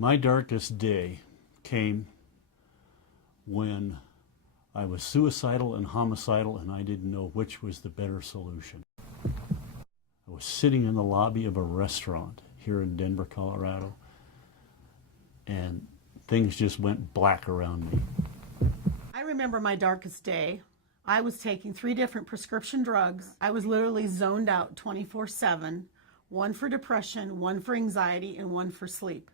My darkest day came when I was suicidal and homicidal, and I didn't know which was the better solution. I was sitting in the lobby of a restaurant here in Denver, Colorado, and things just went black around me. I remember my darkest day. I was taking 3 different prescription drugs. I was literally zoned out 24/7, one for depression, one for anxiety, and one for sleep.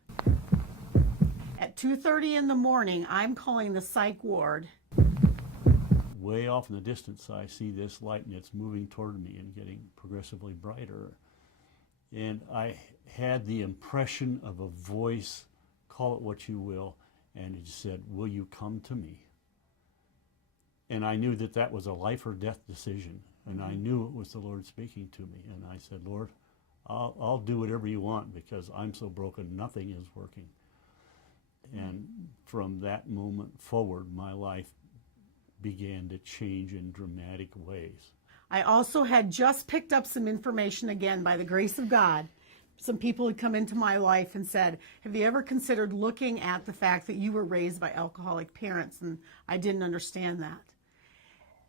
At 2:30 in the morning, I'm calling the psych ward. Way off in the distance, I see this light, and it's moving toward me and getting progressively brighter. And I had the impression of a voice, call it what you will, and it said, "Will you come to me?" And I knew that that was a life or death decision, and I knew it was the Lord speaking to me. And I said, "Lord, I'll do whatever you want, because I'm so broken, nothing is working." And from that moment forward, my life began to change in dramatic ways. I also had just picked up some information, again, by the grace of God. Some people had come into my life and said, "Have you ever considered looking at the fact that you were raised by alcoholic parents?" And I didn't understand that.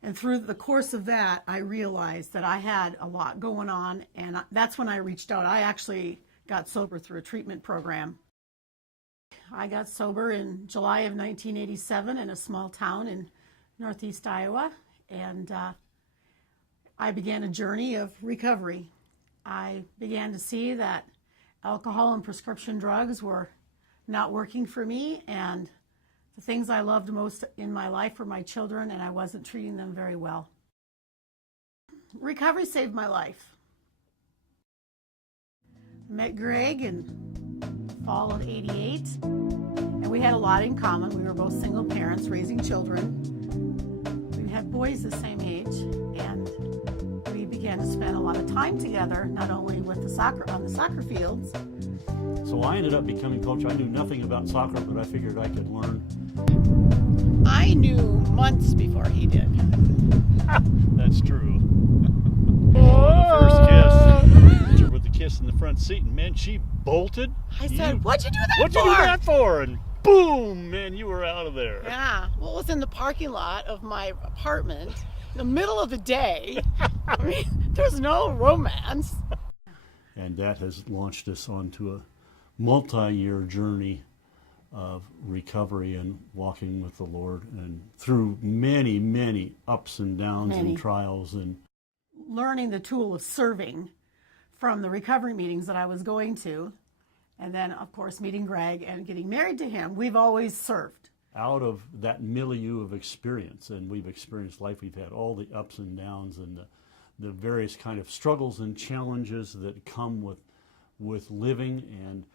And through the course of that, I realized that I had a lot going on, and that's when I reached out. I actually got sober through a treatment program. I got sober in July of 1987 in a small town in northeast Iowa, and I began a journey of recovery. I began to see that alcohol and prescription drugs were not working for me, and the things I loved most in my life were my children, and I wasn't treating them very well. Recovery saved my life. I met Greg in fall of '88, and we had a lot in common. We were both single parents raising children. We had boys the same age, and we began to spend a lot of time together, not only with on the soccer fields. So I ended up becoming coach. I knew nothing about soccer, but I figured I could learn. I knew months before he did. That's true. Oh, the first kiss. With the kiss in the front seat, and man, she bolted. I said, "What'd you do that What'd for?" you do that for? And boom, man, you were out of there. Yeah. Well, it was in the parking lot of my apartment, in the middle of the day. I mean, there's no romance. And that has launched us onto a multi-year journey of recovery and walking with the Lord, and through many, many ups and downs and trials. And learning the tool of serving from the recovery meetings that I was going to, and then, of course, meeting Greg and getting married to him, we've always served. Out of that milieu of experience, and we've experienced life, we've had all the ups and downs and the various kind of struggles and challenges that come with living, and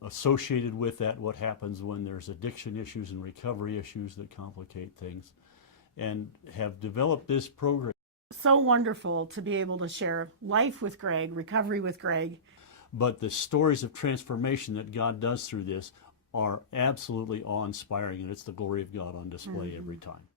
associated with that, what happens when there's addiction issues and recovery issues that complicate things, and have developed this program. So wonderful to be able to share life with Greg, recovery with Greg. But the stories of transformation that God does through this are absolutely awe-inspiring, and it's the glory of God on display every time.